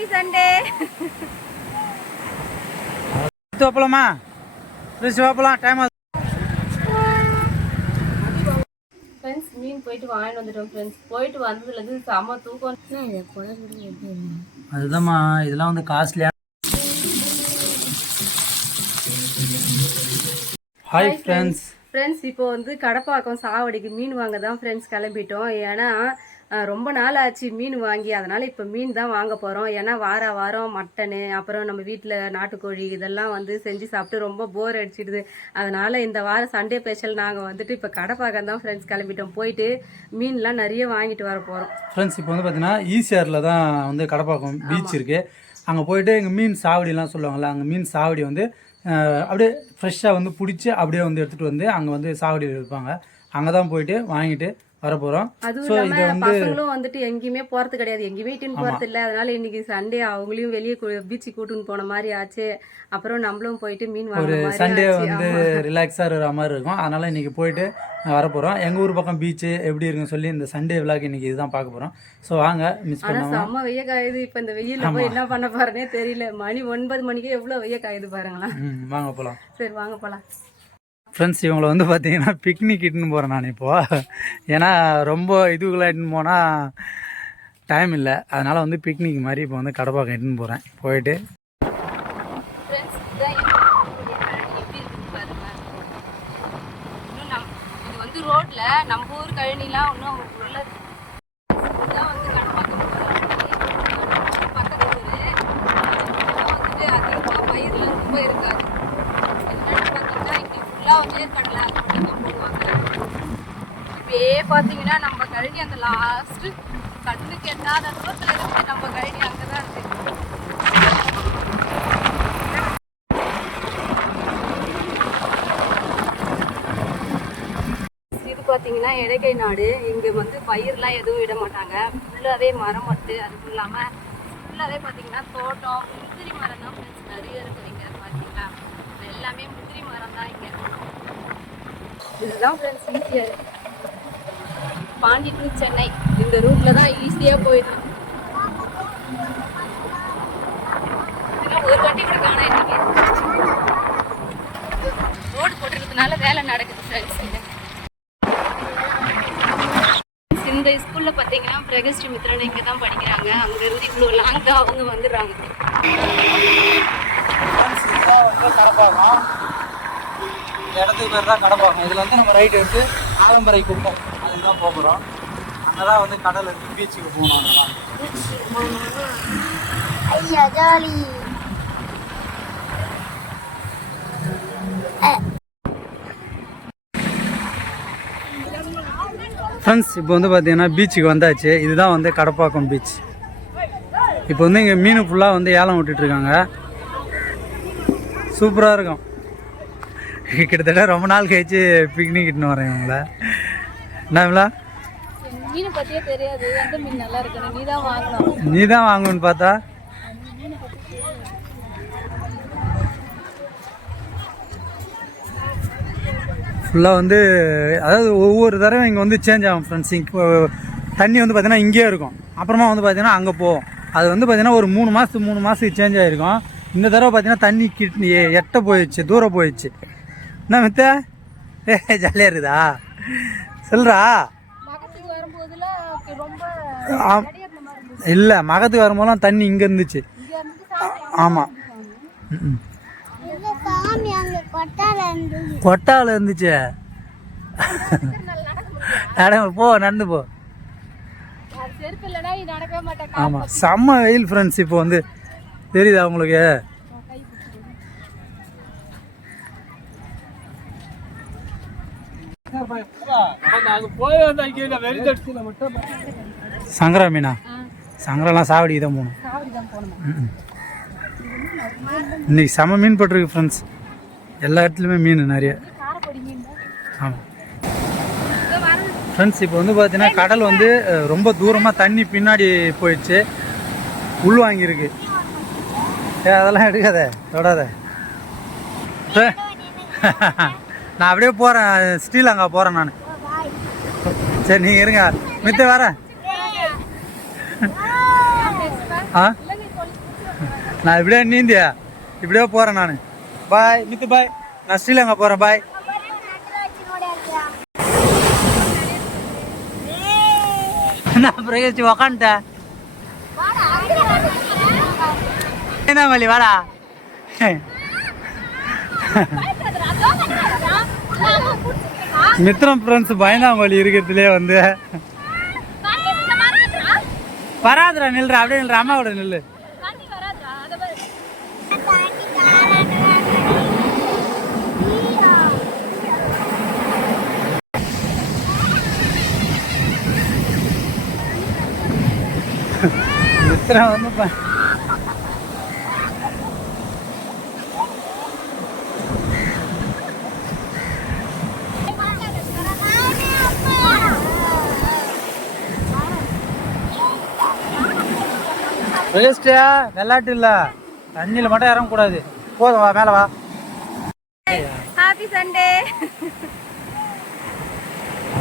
Happy Sunday. போகலாமா? போகலாம். Time ஆகுது. ஃப்ரெண்ட்ஸ் மீன் போயிட்டு வாங்கிட்டு வந்துட்டோம் ஃப்ரெண்ட்ஸ். போயிட்டு வந்ததுலேருந்து செம தூக்கம். அதுதான்மா, இதெல்லாம் வந்து காஸ்ட்லியா. Hi friends. இப்போ வந்து கடப்பாக்கம் சாவடிக்கு மீன் வாங்க தான் ஃப்ரெண்ட்ஸ் கிளம்பிட்டோம். ஏன்னா ரொம்ப நாள் ஆச்சு மீன் வாங்கி, அதனால் இப்போ மீன் தான் வாங்க போகிறோம். ஏன்னா வாரம் மட்டனு, அப்புறம் நம்ம வீட்டில் நாட்டுக்கோழி இதெல்லாம் வந்து செஞ்சு சாப்பிட்டு ரொம்ப போர் அடிச்சிடுது. அதனால் இந்த வாரம் சண்டே ஸ்பெஷல் நாங்கள் வந்துட்டு இப்போ கடப்பாக்கம் தான் ஃப்ரெண்ட்ஸ் கிளம்பிட்டோம். போயிட்டு மீன்லாம் நிறைய வாங்கிட்டு வர போகிறோம் ஃப்ரெண்ட்ஸ். இப்போ வந்து பார்த்தீங்கன்னா ஈசிஆரில் தான் வந்து கடப்பாக்கம் பீச் இருக்குது. அங்கே போயிட்டு எங்கள் மீன் சாவடிலாம் சொல்லுவாங்கள்ல, அங்கே மீன் சாவடி வந்து அப்படியே ஃப்ரெஷ்ஷாக வந்து பிடிச்சி அப்படியே வந்து எடுத்துகிட்டு வந்து அங்கே வந்து சாவடியில் இருப்பாங்க. அங்கே தான் போயிட்டு வாங்கிட்டு வரப்போகிறோம். அதுவும் இல்லாமல் பசங்களும் வந்துட்டு எங்கேயுமே போகிறது கிடையாது, எங்கேயுமே இட்டுன்னு போகிறது இல்லை. அதனால இன்னைக்கு சண்டே அவங்களையும் வெளியே பீச்சுக்கு கூட்டுன்னு போன மாதிரி ஆச்சு. அப்புறம் நம்மளும் போயிட்டு மீன் ஒரு சண்டே வந்து ரிலாக்ஸாக இருக்கிற மாதிரி இருக்கும். அதனால் இன்றைக்கி போயிட்டு வரப்போகிறோம். எங்கள் ஊர் பக்கம் பீச்சு எப்படி இருக்குன்னு சொல்லி இந்த சண்டே விளாக் இன்றைக்கி இதுதான் பார்க்க போகிறோம். ஸோ வாங்க, மிஸ் பண்ணாமல். செம்ம வெய்ய காயுது. இப்போ இந்த வெயிலில் போய் என்ன பண்ண போகிறேனே தெரியல. மணி 9 மணிக்கே எவ்வளோ வெய்ய காயுது பாருங்களேன். வாங்க போகலாம். சரி வாங்க போகலாம். ஃப்ரெண்ட்ஸ், இவங்களை வந்து பார்த்தீங்கன்னா பிக்னிக் இட்டுன்னு போகிறேன் நான் இப்போது. ஏன்னா ரொம்ப இதுக்கெல்லாம் இட்டுன்னு போனால் டைம் இல்லை. அதனால் வந்து பிக்னிக் மாதிரி இப்போ வந்து கடப்பாக்கம் இட்டுன்னு போகிறேன். போயிட்டு இது வந்து ரோட்ல நம்ம ஊர் கழனிலாம் இன்னும் உள்ள வந்து கடப்பாக்கம் பக்கத்து ஊர் வந்துட்டு அதிகமாக பயிரெலாம் ரொம்ப இருக்காது. வேர்க்கடலை போடுவாங்க. இப்பயே பார்த்தீங்கன்னா நம்ம கழனி அந்த லாஸ்ட் கண்ணுக்கு எட்டாத தூரத்தில் இருக்கு. நம்ம கழனி அங்கே தான் இருக்கு. இது பார்த்தீங்கன்னா இடைக்கை நாடு. இங்கே வந்து பயிரெலாம் எதுவும் விட மாட்டாங்க. ஃபுல்லாகவே மரம் மட்டு. அதுவும் இல்லாமல் ஃபுல்லாகவே பார்த்தீங்கன்னா தோட்டம், முந்திரி மரம் தான் நிறைய இருக்குது. இங்கே பார்த்தீங்கன்னா எல்லாமே முந்திரி மரம் தான் இங்கே. இதுதான் ஃப்ரெண்ட்ஸ் ஈஸியாக பாண்டி டு சென்னை இந்த ரூட்டில் தான் ஈஸியாக போயிடலாம். இதெல்லாம் ஒரு வண்டி கூட காணா. இன்னைக்கு ரோடு போட்டுறதுனால வேலை நடக்குது ஃப்ரெண்ட்ஸ். இந்த ஸ்கூலில் பார்த்தீங்கன்னா பிரகஸ்ரீ மித்ரன் இங்கே தான் படிக்கிறாங்க. அங்கே இருந்து இவ்வளோ லாங் தான் அவங்க வந்துடுறாங்க. இந்த இடத்துக்கு பேர் தான் கடப்பாக்கம். இதில் வந்து நம்ம ரைட் எடுத்து ஆலம்பரை குப்பம் அதுதான் போகிறோம். அங்கே தான் வந்து கடல் இருக்குது. பீச்சுக்கு போகணும். ஃப்ரெண்ட்ஸ், இப்போ வந்து பார்த்தீங்கன்னா பீச்சுக்கு வந்தாச்சு. இதுதான் வந்து கடப்பாக்கம் பீச். இப்போ வந்து இங்கே மீன் ஃபுல்லாக வந்து ஏலம் விட்டுட்ருக்காங்க. சூப்பராக இருக்கும். கிட்டத்தட்ட ரொம்ப நாள் கழிச்சு பிக்னிக் இட்டுன்னு வரேன் இவங்கள. என்னங்களா மீனை பற்றியே தெரியாது. எந்த மீன் நல்லா இருக்கணும், நீ தான் வாங்கணும். நீ தான் வாங்கணும்னு பார்த்தா ஃபுல்லாக வந்து அதாவது ஒவ்வொரு தடவை இங்கே வந்து சேஞ்ச் ஆகும் ஃப்ரெண்ட்ஸ். இப்போ தண்ணி வந்து பார்த்தீங்கன்னா இங்கேயே இருக்கும். அப்புறமா வந்து பார்த்தீங்கன்னா அங்கே போகும். அது வந்து பார்த்தீங்கன்னா ஒரு 3 மாதத்துக்கு சேஞ்ச் ஆகிருக்கும். இந்த தடவை பார்த்தீங்கன்னா தண்ணி எட்ட போயிடுச்சு, தூரம் போயிடுச்சு. என்ன மித்த ஜாலியாக இருக்குதா சொல்கிறா? இல்லை, மகத்துக்கு வரும்போதெல்லாம் தண்ணி இங்கே இருந்துச்சு. ஆமாம், கொட்டாவில் இருந்துச்சு. போ, நடந்து போ. ஆமாம், செம்ம வெயில் ஃப்ரெண்ட்ஸ். இப்போ வந்து தெரியுதா உங்களுக்கு? சங்கரா மீனா? சங்கரெல்லாம் சாவடிக்கு தான் போகணும். இன்னைக்கு செம மீன் போட்டிருக்கு ஃப்ரெண்ட்ஸ். எல்லா இடத்துலையுமே மீன் நிறைய. ஆமாம் ஃப்ரெண்ட்ஸ், இப்போ வந்து பார்த்தீங்கன்னா கடல் வந்து ரொம்ப தூரமாக தண்ணி பின்னாடி போயிடுச்சு. உள் வாங்கியிருக்கு. அதெல்லாம் எடுக்காத, தொடாத. நான் அப்படியே போகிறேன், ஸ்ரீலங்கா போகிறேன் நான். சரி, நீங்கள் இருங்க, மித்த வரேன். ஆ நான் இப்படியே நீந்தியா இப்படியே போகிறேன் நான். பாய் மித்து பாய், நான் ஸ்ரீலங்கா போகிறேன் பாய். நான் பிரகேஷ் உக்காந்துட்டேன். என்ன மல்லி வாடா. மித்ரம் ஃப்ரெண்ட்ஸ் பயந்தாங்கோலி இருக்கிறதுலே வந்து வராதுரா, நில்றா அப்படியே நில்ற, அம்மா கூட நில்லு. மித்ரம் வந்து வேஸ்ட்டியா விளையாட்டு இல்லை, தண்ணியில் மட்டும் இறங்கக்கூடாது. போதும் வா மேலே வா. Happy Sunday.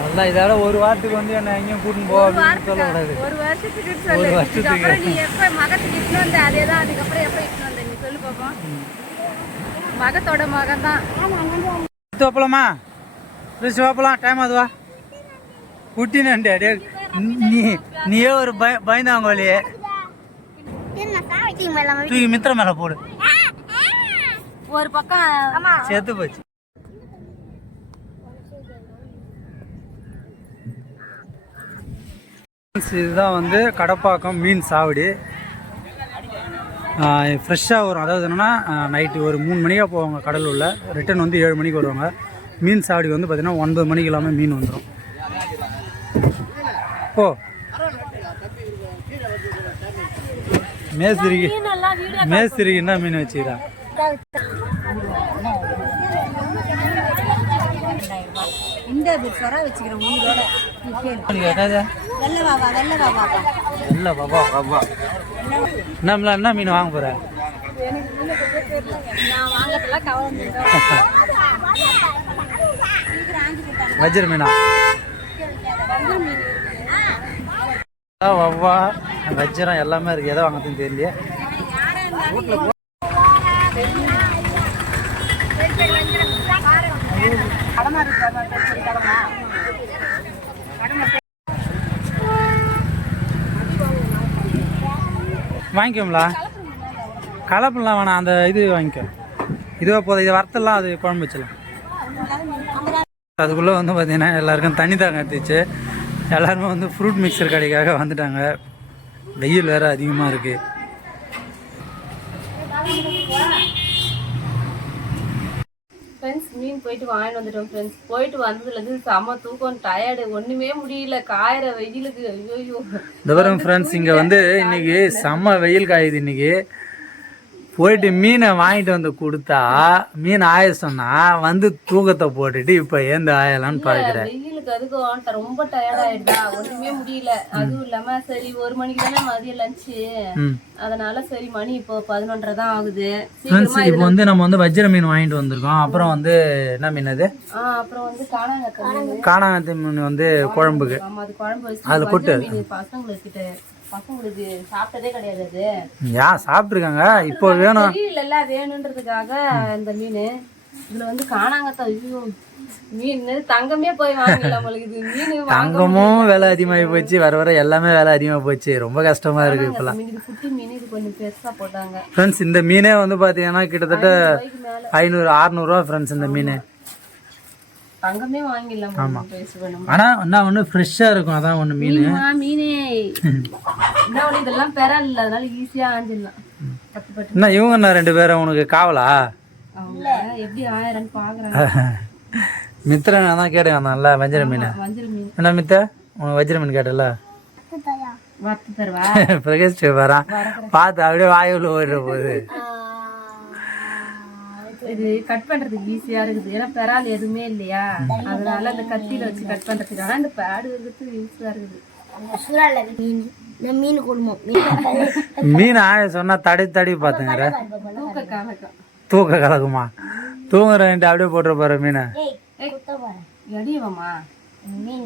அதான் இதோட ஒரு வாரத்துக்கு வந்து என்ன எங்கேயும் கூட்டின்னு போ அப்படின்னு சொல்லக்கூடாது. ஒரு வருஷத்துக்கு சொல்லு. அப்புறம் நீ எப்ப மகத்துக்கு இட்டுன்னு வந்த அதே தான், அதுக்கப்புறம் எப்ப இட்டுன்னு வந்த நீ சொல்லு பாப்போம். மகத்தோட மகன் தான். போகலாமா போகலாம், டைம் அதுவா குட்டினே. நீயே ஒரு பயந்தாங்கோலி, தூக்கி மித்திர மேல போடு. ஒரு பக்கம் செத்து போச்சு. இதுதான் வந்து கடப்பாக்கம் மீன் சாவடி. ஃப்ரெஷ்ஷாக வரும். அதாவது என்னென்னா நைட்டு ஒரு 3 மணிக்காக போவாங்க கடலூரில், ரிட்டர்ன் வந்து 7 மணிக்கு வருவாங்க. மீன் சாவடிக்கு வந்து பார்த்திங்கன்னா 9 மணிக்கு இல்லாமல் மீன் வந்துடும். ஓ மேஸ்திரிக்கு என்ன மீன் வச்சுக்கிறா? என்ன மீன் வாங்க போற? வஜ்ர மீனா? வவ்வா வஜ்ரம் எல்லாமே இருக்கு. எதை வாங்கறதுன்னு தெரியலையே. வாங்கிக்கோங்களா? கலப்பெல்லாம் வேணாம், அந்த இது வாங்கிக்கோ. இதுவே போதும். இது வறுத்தெல்லாம் அது குழம்பு வச்சிடலாம். அதுக்குள்ளே வந்து பார்த்தீங்கன்னா எல்லாருக்கும் தண்ணி தாங்க எடுத்துச்சு. எல்லாருமே வந்து ஃப்ரூட் மிக்சர் கடைக்காக வந்துட்டாங்க. வெயில் வேறு அதிகமாக இருக்குது. ஃப்ரெண்ட்ஸ் மீன் போயிட்டு வாங்கிட்டு வந்துட்டோம் ஃப்ரெண்ட்ஸ். போயிட்டு வந்ததுலேருந்து செம தூக்கம், டயர்டு, ஒன்றுமே முடியல, காயிற வெயிலுக்கு. ஐயோ இந்த வரும் ஃப்ரெண்ட்ஸ், இங்கே வந்து இன்னைக்கு செம்ம வெயில் காயுது. இன்னைக்கு போயிட்டு மீனை வாங்கிட்டு வந்து கொடுத்தா மீன் ஆய சொன்னா வந்து தூக்கத்தை போட்டுட்டு இப்போ ஏந்து ஆயலான்னு பார்க்குறேன். வெயிலுக்கு அதுக்கு ரொம்ப டயர்ட் ஆயிடுதா, ஒன்றுமே முடியல. அதுவும் இல்லாம சரி 1 மணிக்கு தானே மதியம் லஞ்சு, அதனால சரி மணி இப்போ 11:30 தான் ஆகுது. இப்போ வந்து நம்ம வந்து வஜ்ர மீன் வாங்கிட்டு வந்திருக்கோம். அப்புறம் வந்து என்ன மீன் அது? அப்புறம் வந்து காணாங்கத்தை மீன் வந்து குழம்புக்கு. ஆமா, அது குழம்பு வச்சு அது கொட்டு பசங்களுக்கு சாப்பிட்டதே கிடையாது. அது ஏன் சாப்பிட்டுருக்காங்க இப்போ வேணும் இல்ல வேணுன்றதுக்காக இந்த மீன். இதுல வந்து காணாங்கத்தை, ஐயோ மீன் தங்கமே போய் வாங்கலாம். இது மீன் தங்கமும் விலை அதிகமாகி போச்சு, வர வர எல்லாமே விலை அதிகமாக போச்சு. ரொம்ப கஷ்டமா இருக்கு இப்பெல்லாம். இது குட்டி மீன், இது கொஞ்சம் பெருசா போட்டாங்க ஃப்ரெண்ட்ஸ். இந்த மீனே வந்து பாத்தீங்கன்னா கிட்டத்தட்ட 500-600 ரூபா ஃப்ரெண்ட்ஸ் இந்த மீன். தங்கமே வாங்கிடலாம். ஆமா, ஆனா என்ன ஒண்ணு ஃப்ரெஷ்ஷா இருக்கும். அதான் ஒண்ணு மீனே என்ன ஒண்ணு, இதெல்லாம் பெறல் இல்ல, அதனால ஈஸியா ஆஞ்சிடலாம். என்ன இவங்க என்ன 2 பேரும் உனக்கு காவலா? அவங்க எப்படி ஆயிரம்னு பாக்குறாங்க. மித்திரன் தான் கேட்டேன் வந்தான்ல வஞ்சிர மீன். என்ன மித்த உனக்கு வஜ்ர மீன் கேட்டல வறுத்து தருவா? பிரகேஷ் வரான் பார்த்து அப்படியே வாயுல ஓடுற போகுது. இது கட் பண்றதுக்கு ஈஸியா இருக்குது, ஏன்னா பெறால் எதுவுமே இல்லையா, அதனால அந்த கத்தியில வச்சு கட் பண்றதுக்கு. ஆனா இந்த பேடு இருக்கிறது யூஸ்ஃபுல்லா இருக்குது. மீன் குடும்பம் மீன் ஆய சொன்னா தடி பாத்துங்க. தூக்க கலக்குமா? தூங்குறேன் அப்படியே போட்டுற போற மீனை. எடியவமா மீன்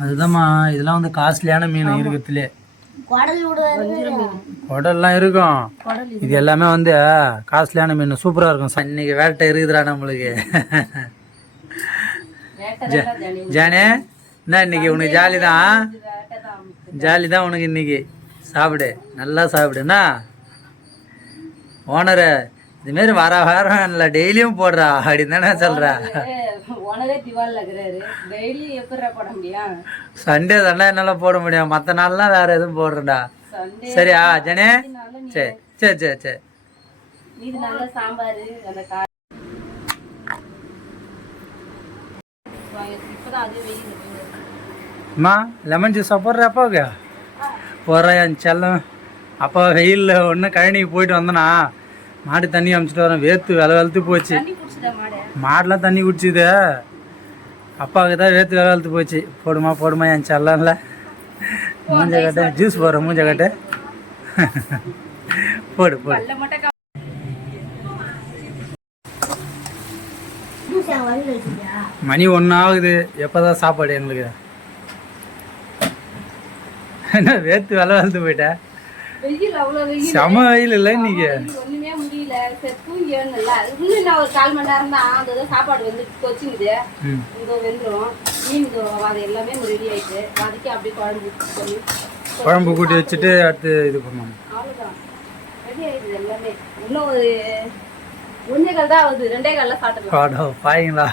அதுதான்மா, இதெல்லாம் வந்து காஸ்ட்லியான மீன் இருக்கிறதுலே. வஞ்சிரம் மீன், குடல்லாம் இருக்கும். குடல் இது எல்லாமே வந்து காஸ்ட்லியான மீன், சூப்பரா இருக்கும். இன்னைக்கு வேட்டை இருக்குதுடா நம்மளுக்கு. வேட்டை ஜனி ஜானே, என்ன இன்னைக்கு உனக்கு ஜாலி தான், வேட்டை தான். ஜாலி தான் உனக்கு இன்னைக்கு. சாப்பிடு, நல்லா சாப்பிடுண்ணா. ஓனரு இதுமாரி வர வாரம் இல்லை டெய்லியும் போடுறா அப்படின்னு தானே சொல்கிறா. ஓனரே திவாலில் இருக்கிறாரு, டெய்லி எப்படி போட முடியும்? சண்டே தானே என்னால் போட முடியும், மற்ற நாள்லாம் வேற எதுவும் போடுறேன்டா. சண்டே சரியா ஜனே? சரி சரி சரி சரி. இது நல்ல சாம்பார், அந்த இப்போதான் அது வெயில். அம்மா லெமன் ஜூஸா போடுற அப்பாவுக்கு? போடுறேன் என் செல்லம். அப்பா வெயிலில் ஒன்று கழனிக்கு போயிட்டு வந்தேனா, மாடு தண்ணி அமிச்சிட்டு வரேன், வேர்த்து வெளுத்து போச்சு. மாடெலாம் தண்ணி குடிச்சுது, அப்பாவுக்கு தான் வேர்த்து வெளுத்து போச்சு. போடுமா என் செல்லம்ல. மூஞ்ச கட்ட ஜூஸ் போடுறேன், மூஞ்ச கட்ட போடு. மணி 1 ஆகுது, எப்போதான் சாப்பாடு எங்களுக்கு? என்ன வேர்த்து வெளுத்து போயிட்டேன். வெயில் அவ்வளோ வெயில், செம வெயில் இல்லை இன்னைக்கு. ஒண்ணுமே முடியல. சரி தூங்கி எழுந்தல, இன்னும் நான் ஒரு 1/4 மணி நேரம் தான். அந்த சாப்பாடு வந்து கொச்சிங்குது, இங்கே வெந்துடும். மீன் அது எல்லாமே ரெடி ஆயிடுச்சு. அதுக்கு அப்படியே குழம்பு கூட்டி வச்சுட்டு அடுத்து இது பண்ணுவோம். அவ்வளோதான், ரெடி ஆயிடுது எல்லாமே. இன்னும் ஒரு 1 கால் தான் ஆகுது, 2 காலில் சாப்பிட்டுக்கலாம். பாய்ங்களா?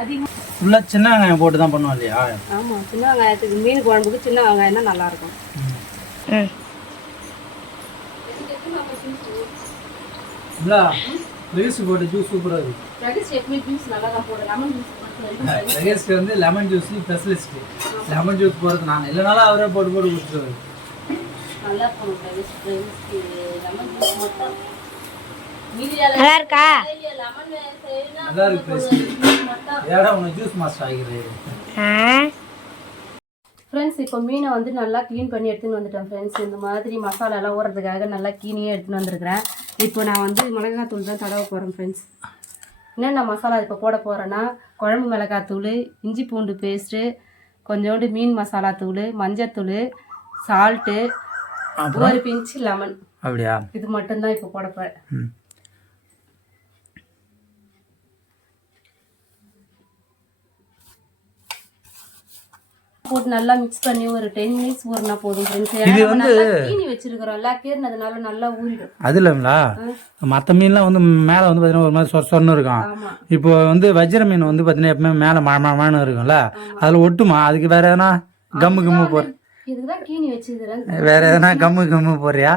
அதிகமாக ஃபுல்லாக சின்ன வெங்காயம் போட்டு தான் பண்ணுவோம் இல்லையா? ஆமாம், சின்ன வெங்காயத்துக்கு மீன் குழம்புக்கு சின்ன வெங்காயம் தான் நல்லாயிருக்கும். போட்டு ஜூஸ் சூப்பராக இருக்கு. ஜூஸ் நல்லா தான் போடுறேன். லெமன் ஜூஸ் வந்து lemon juice specialist. Lemon juice போடுறது நான் இல்லைனாலும் அவரே போட்டு கொடுத்துருவாரு. நல்லா இருக்கும். லெமன் ஜூஸ் மட்டும் நல்லா இருக்கா? நல்லா இருக்கு. ஏடா உனக்கு ஜூஸ் மாஸ்டர் ஆகிக்கிறேன். ஃப்ரெண்ட்ஸ், இப்போ மீனை வந்து நல்லா க்ளீன் பண்ணி எடுத்துன்னு வந்துட்டேன் ஃப்ரெண்ட்ஸ். இந்த மாதிரி மசாலாலாம் ஊறதுக்காக நல்லா க்ளீனியாக எடுத்துன்னு வந்துருக்கிறேன். இப்போ நான் வந்து மிளகாத்தூள் தான் தடவை போகிறேன் ஃப்ரெண்ட்ஸ். என்னென்ன மசாலா இப்போ போட போகிறேன்னா, குழம்பு மிளகாத்தூள், இஞ்சி பூண்டு பேஸ்ட்டு, கொஞ்சோண்டு மீன் மசாலா தூள், மஞ்சத்தூள், சால்ட்டு, ஒரு பிஞ்சு லெமன். அப்படியா? இது மட்டும்தான் இப்போ போட போகிறேன். போட்டு நல்லா மிக்ஸ் பண்ணி ஒரு 10 மினிட்ஸ் ஊறினா போதும் ஃப்ரெண்ட்ஸ். இது வந்து கீனி வச்சிருக்கிறோம்ல, கீறினதுனால நல்லா ஊறிடும். அது இல்லைங்களா, மற்ற மீன்லாம் வந்து மேலே வந்து பார்த்தீங்கன்னா ஒரு மாதிரி சொன்னு இருக்கும். இப்போ வந்து வஜ்ர மீன் வந்து பார்த்தீங்கன்னா எப்பவுமே மேலே மழை இருக்கும்ல, அதில் ஒட்டுமா? அதுக்கு வேற எதனா கம்மு போடுற? இதுதான் கீனி வச்சிருக்கிறேன். வேற எதனா கம்மு போடுறியா?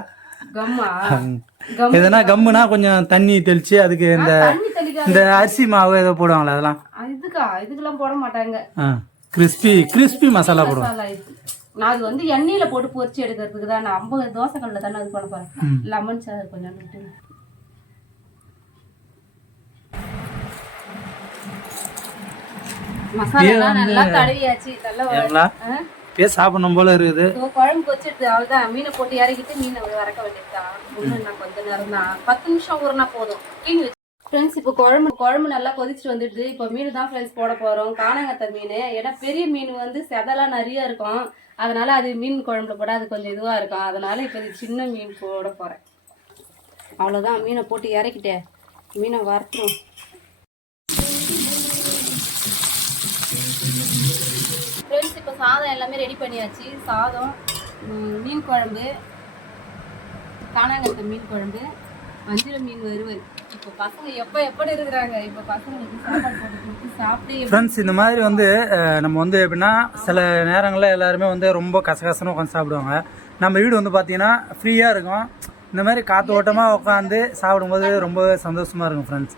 கம்மா எதனா கம்முனா கொஞ்சம் தண்ணி தெளிச்சு அதுக்கு இந்த அரிசி மாவு ஏதோ போடுவாங்களா? அதெல்லாம் இதுக்கெல்லாம் போட மாட்டாங்க. கிறிஸ்பி மசாலா போடுவோம். நான் அது வந்து எண்ணெயில போட்டு பொரிச்சு எடுக்கிறதுக்கு தான். நான் 50 தோசை கல்ல தானே அது பண்ண போறேன். லெமன் சாறு கொஞ்சம் விட்டு மசாலா நல்லா தடவியாச்சு. நல்லா சாப்பிடணும் போல இருக்குது. குழம்பு வச்சுட்டு அவ்வளவுதான், மீனை போட்டு இறக்கிட்டு மீனை வறக்க வேண்டியதுதான். இன்னும் கொஞ்ச நேரம் தான், 10 நிமிஷம் ஊறினா போதும். கிளீன் ஃப்ரெண்ட்ஸ், இப்போ குழம்பு நல்லா கொதிச்சுட்டு வந்துடுது. இப்போ மீன் தான் ஃப்ரெண்ட்ஸ் போட போகிறோம். காணாங்கத்தை மீன். ஏன்னா பெரிய மீன் வந்து செதெல்லாம் நிறைய இருக்கும், அதனால அது மீன் குழம்புல போட அது கொஞ்சம் இதுவாக இருக்கும். அதனால இப்போ இது சின்ன மீன் போட போகிறேன். அவ்வளோதான், மீனை போட்டு இறக்கிட்டேன். மீனை வறுத்துரும். ஃப்ரெண்ட்ஸ், இப்போ சாதம் எல்லாமே ரெடி பண்ணியாச்சு. சாதம், மீன் குழம்பு, காணாங்கத்தை மீன் குழம்பு, வஞ்சிர மீன் வறுவல். இப்போ பசங்க எப்படி இருக்கிறாங்க, இப்போ பசங்களுக்கு சாப்பாடு போட்டு கொடுத்து சாப்பிட்டு. ஃப்ரெண்ட்ஸ், இந்த மாதிரி வந்து நம்ம வந்து எப்படின்னா சில நேரங்களில் எல்லாருமே வந்து ரொம்ப கசகசன்னு உட்காந்து சாப்பிடுவாங்க. நம்ம வீடு வந்து பார்த்தீங்கன்னா ஃப்ரீயாக இருக்கும். இந்த மாதிரி காற்று ஓட்டமாக உட்காந்து சாப்பிடும்போது ரொம்ப சந்தோஷமாக இருக்கும் ஃப்ரெண்ட்ஸ்.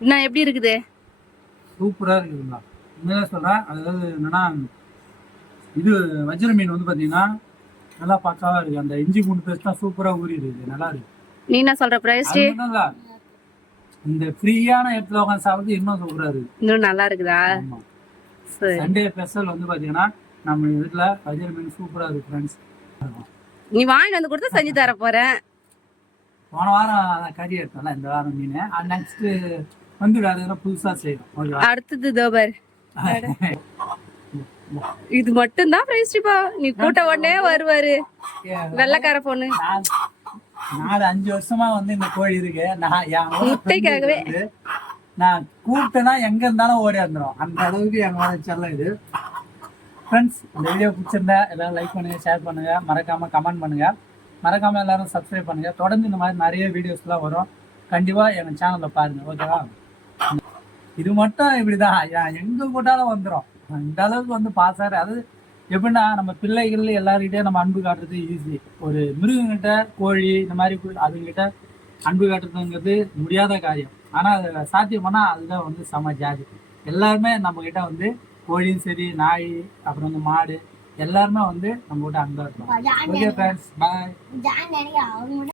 என்ன எப்படி இருக்குது? சூப்பராக இருக்குதுங்களா? உண்மையாக சொல்கிறேன். அதாவது என்னென்னா, இது வஜ்ர மீன் வந்து பார்த்தீங்கன்னா நல்லா பக்காவாக இருக்குது. அந்த இஞ்சி பூண்டு பேஸ்ட்லாம் சூப்பராக ஊறி இருக்குது, நல்லா இருக்குது. நீ என்ன சொல்ற பிரைஸ்? இந்த ஃப்ரீயான இடத்துல உட்காந்து சாப்பிட்டு இன்னும் சூப்பரா இருக்கு. இன்னும் நல்லா இருக்குதா? சண்டே ஸ்பெஷல் வந்து பாத்தீங்கன்னா நம்ம வீட்டுல வஜ்ர மீன் சூப்பரா இருக்கு ஃப்ரெண்ட்ஸ். நீ வாங்கி வந்து கொடுத்தா செஞ்சு தர போறேன். போன வாரம் கறி எடுத்தோம்ல, இந்த வாரம் மீன். நெக்ஸ்ட் வந்து வேற எதனா புதுசா செய்யணும். அடுத்தது தோபர் இது மட்டும் தான் ஃப்ரெண்ட்ஸ்ப்பா. நீ கூட்ட உடனே வருவாரு வெள்ளைக்கார பொண்ணு. 4-5 வருஷமா வந்து இந்த கோழி இருக்கு. நான் என் முட்டைக்காகவே நான் கூப்பிட்டேன்னா எங்க இருந்தாலும் ஓடி வந்துடும். அந்த அளவுக்கு எங்களோட செல்லம் இது. ஃப்ரெண்ட்ஸ், இந்த வீடியோ பிடிச்சிருந்தா எல்லாரும் லைக் பண்ணுங்க, ஷேர் பண்ணுங்க, மறக்காம கமெண்ட் பண்ணுங்க, மறக்காம எல்லாரும் சப்ஸ்கிரைப் பண்ணுங்க. தொடர்ந்து இந்த மாதிரி நிறைய வீடியோஸ்லாம் வரும். கண்டிப்பா எங்க சேனல்ல பாருங்க. ஓகேவா? இது மட்டும் இப்படிதான் எங்க போட்டாலும் வந்துடும். இந்த அளவுக்கு வந்து பாசாரு. அது எப்படின்னா நம்ம பிள்ளைகள் எல்லாருக்கிட்டே நம்ம அன்பு காட்டுறது ஈஸி. ஒரு மிருகங்கிட்ட கோழி இந்த மாதிரி அதுங்கிட்ட அன்பு காட்டுறதுங்கிறது முடியாத காரியம். ஆனா அதை சாத்தியம் பண்ணா அதுதான் வந்து செம ஜாதி. எல்லாருமே நம்ம கிட்ட வந்து கோழியும் சரி, நாய், அப்புறம் வந்து மாடு எல்லாருமே வந்து நம்ம கிட்ட அன்பா இருக்கும். ஓகே ஃப்ரெண்ட்ஸ், பாய்.